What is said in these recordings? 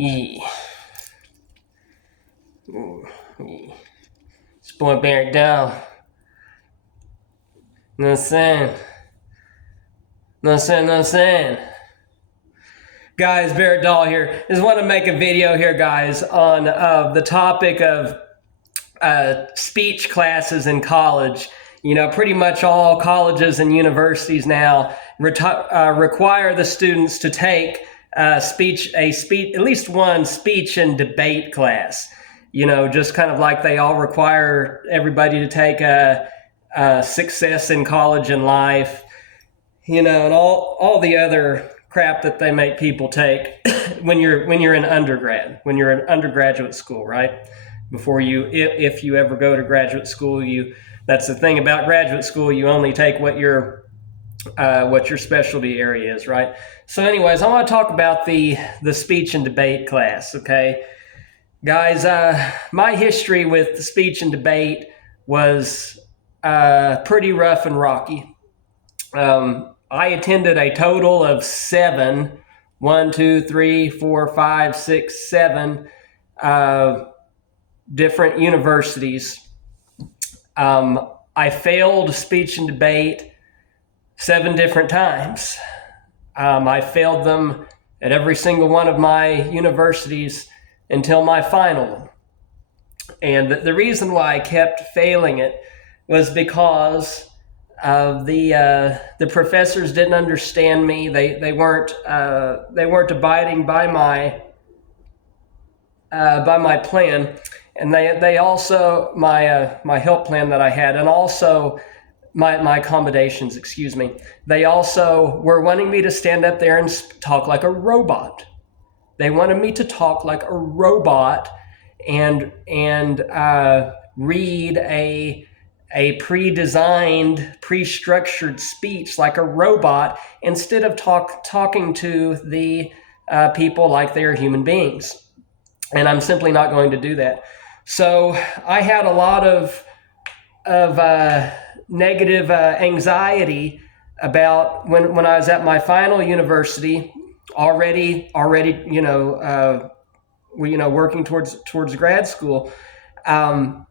Yeah. Ooh, yeah. It's boy Barrett Doll. Know what I'm saying? Know what I'm saying? Guys, Barrett Doll here. Just want to make a video here, guys, on the topic of speech classes in college. You know, pretty much all colleges and universities now require the students to take at least one speech and debate class. You know, just kind of like they all require everybody to take success in college and life. You know, and all the other crap that they make people take when you're in undergrad, when you're in undergraduate school, right? Before you, if you ever go to graduate school, that's the thing about graduate school, you only take what your specialty area is, right? So anyways, I want to talk about the speech and debate class, okay? Guys, my history with the speech and debate was pretty rough and rocky. I attended a total of 7 different universities. I failed speech and debate 7 different times. I failed them at every single one of my universities until my final. And the reason why I kept failing it was because the professors didn't understand me. They weren't abiding by my plan, and they also my help plan that I had, and also my accommodations. Excuse me. They also were wanting me to stand up there and talk like a robot. They wanted me to talk like a robot and read a pre-designed, pre-structured speech like a robot instead of talking to the people like they're human beings. And I'm simply not going to do that. So I had a lot of negative anxiety about when I was at my final university, already working towards grad school. I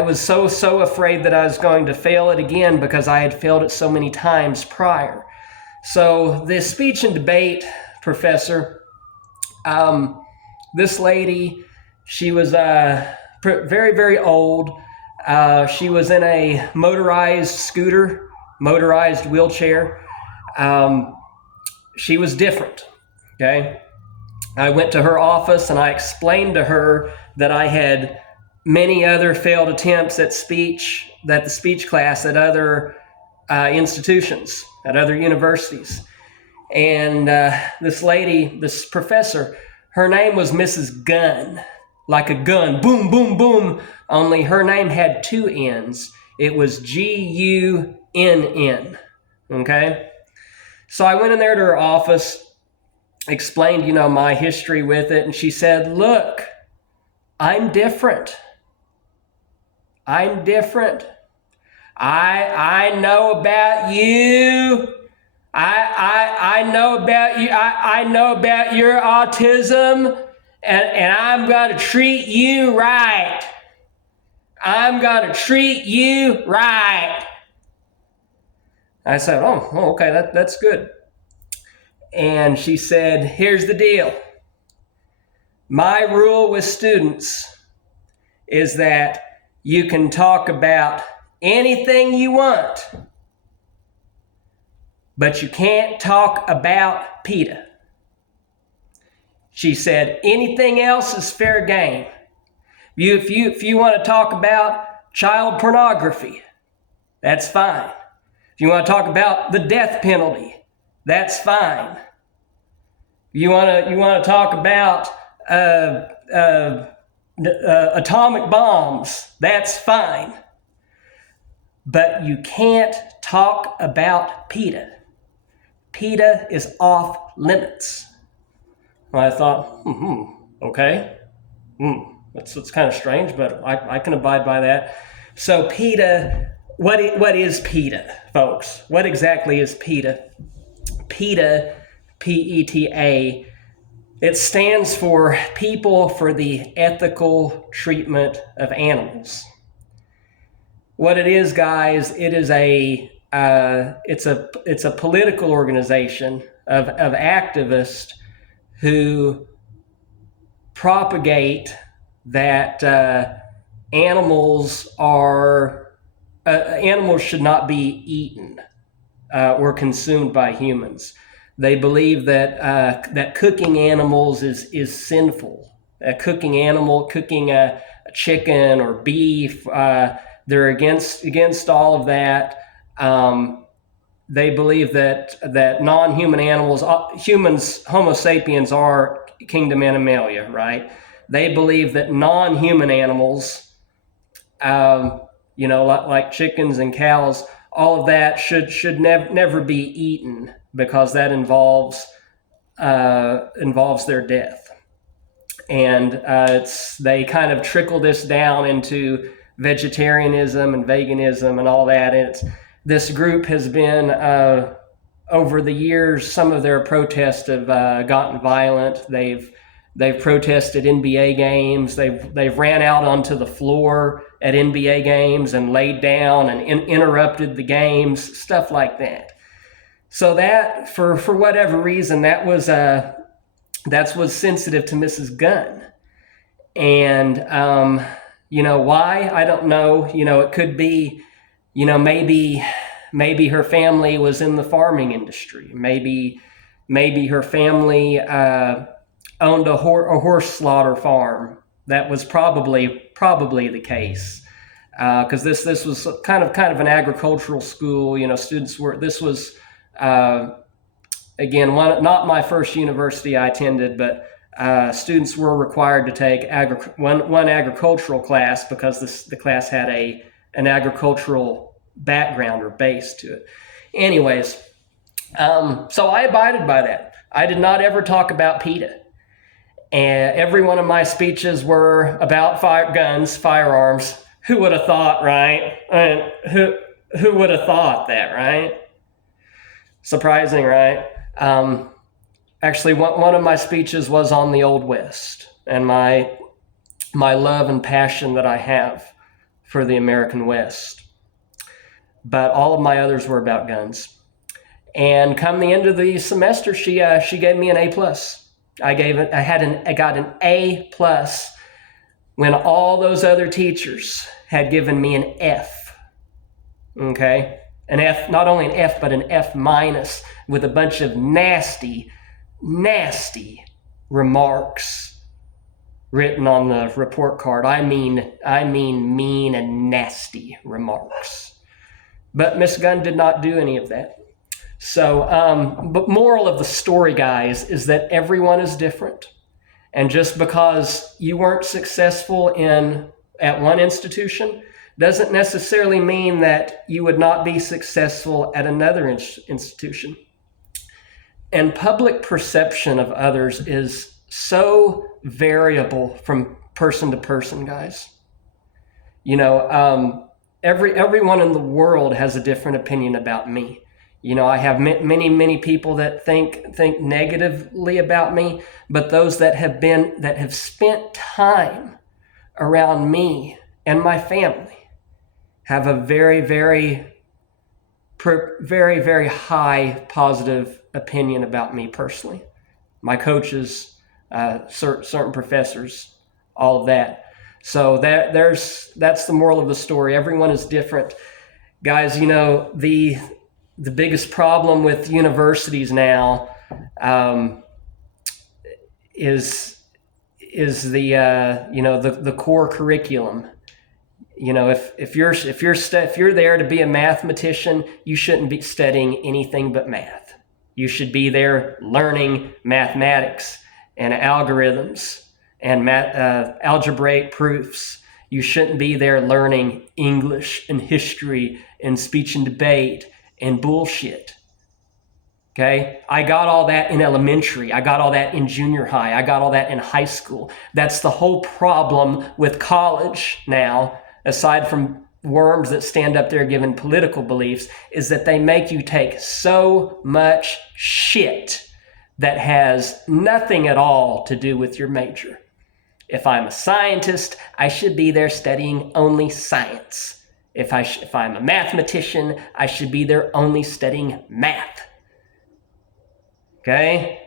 was so afraid that I was going to fail it again because I had failed it so many times prior. So this speech and debate professor, this lady, she was very, very old. She was in a motorized wheelchair. She was different, okay? I went to her office and I explained to her that I had many other failed attempts at the speech class at other institutions, at other universities. And this lady, this professor, her name was Mrs. Gunn, like a gun, boom, boom, boom, only her name had 2 N's. It was Gunn, okay? So I went in there to her office, explained, my history with it, and she said, "Look, I'm different. I know about you. I know about you. I know about your autism, and I'm going to treat you right. I'm going to treat you right." I said, oh okay, that's good. And she said, "Here's the deal. My rule with students is that you can talk about anything you want, but you can't talk about PETA." She said, "Anything else is fair game. If you want to talk about child pornography, that's fine. If you want to talk about the death penalty, that's fine. You want to talk about atomic bombs, that's fine. But you can't talk about PETA. PETA is off limits." Well, I thought, okay. That's kind of strange, but I can abide by that. So PETA, what is PETA, folks? What exactly is PETA? PETA, P-E-T-A, It stands for People for the Ethical Treatment of Animals. What it is, guys, it is it's a political organization of activists who propagate that animals should not be eaten or consumed by humans. They believe that cooking animals is sinful. Cooking a chicken or beef, they're against all of that. They believe that non-human animals, humans, Homo sapiens are kingdom Animalia, right? They believe that non-human animals, like chickens and cows, all of that should never be eaten because that involves their death. And they kind of trickle this down into vegetarianism and veganism and all that. And this group has been, over the years, some of their protests have gotten violent. They've protested NBA games. They've ran out onto the floor at NBA games and laid down and interrupted the games, stuff like that. So that, for whatever reason, that was sensitive to Mrs. Gunn. And why? I don't know. It could be, maybe her family was in the farming industry. Maybe her family owned a horse slaughter farm. That was probably the case, because this was kind of an agricultural school. Students were. This was again not my first university I attended, but students were required to take one agricultural class because the class had an agricultural background or base to it. Anyways, so I abided by that. I did not ever talk about PETA. And every one of my speeches were about firearms. Who would have thought, right? Who would have thought that, right? Surprising, right? Actually, one of my speeches was on the Old West and my love and passion that I have for the American West. But all of my others were about guns. And come the end of the semester, she gave me an A+. I got an A+ when all those other teachers had given me an F. Okay? An F, not only an F, but an F- with a bunch of nasty remarks written on the report card. I mean mean and nasty remarks. But Miss Gunn did not do any of that. So, but moral of the story, guys, is that everyone is different. And just because you weren't successful at one institution doesn't necessarily mean that you would not be successful at another institution. And public perception of others is so variable from person to person, guys. Everyone in the world has a different opinion about me. I have many people that think negatively about me, but those that have spent time around me and my family have a very, very, very, very high positive opinion about me personally. My coaches, certain professors, all of that. So that's the moral of the story. Everyone is different. Guys, the biggest problem with universities now is the core curriculum. If you're there to be a mathematician, you shouldn't be studying anything but math. You should be there learning mathematics and algorithms and algebraic proofs. You shouldn't be there learning English and history and speech and debate and bullshit. Okay? I got all that in elementary. I got all that in junior high. I got all that in high school. That's the whole problem with college now, aside from worms that stand up there giving political beliefs, is that they make you take so much shit that has nothing at all to do with your major. If I'm a scientist, I should be there studying only science. If I'm a mathematician, I should be there only studying math. Okay?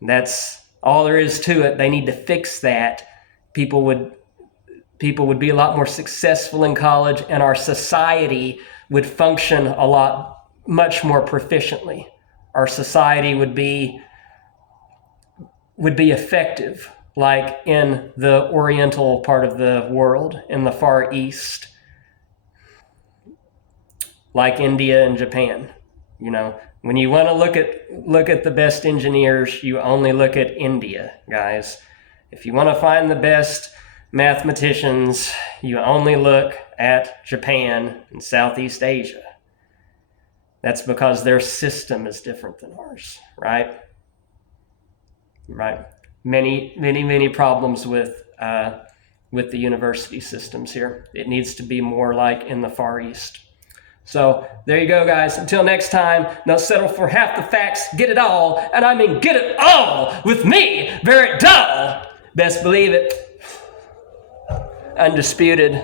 That's all there is to it. They need to fix that. People would be a lot more successful in college, and our society would function much more proficiently. Our society would be effective, like in the Oriental part of the world, in the Far East, like India and Japan. You know, when you want to look at the best engineers, you only look at India, guys. If you want to find the best mathematicians, you only look at Japan and Southeast Asia. That's because their system is different than ours, right? Right. Many problems with the university systems here. It needs to be more like in the Far East. So there you go, guys. Until next time, don't settle for half the facts, get it all, and I mean get it all with me, Barrett Dahl. Best believe it. Undisputed.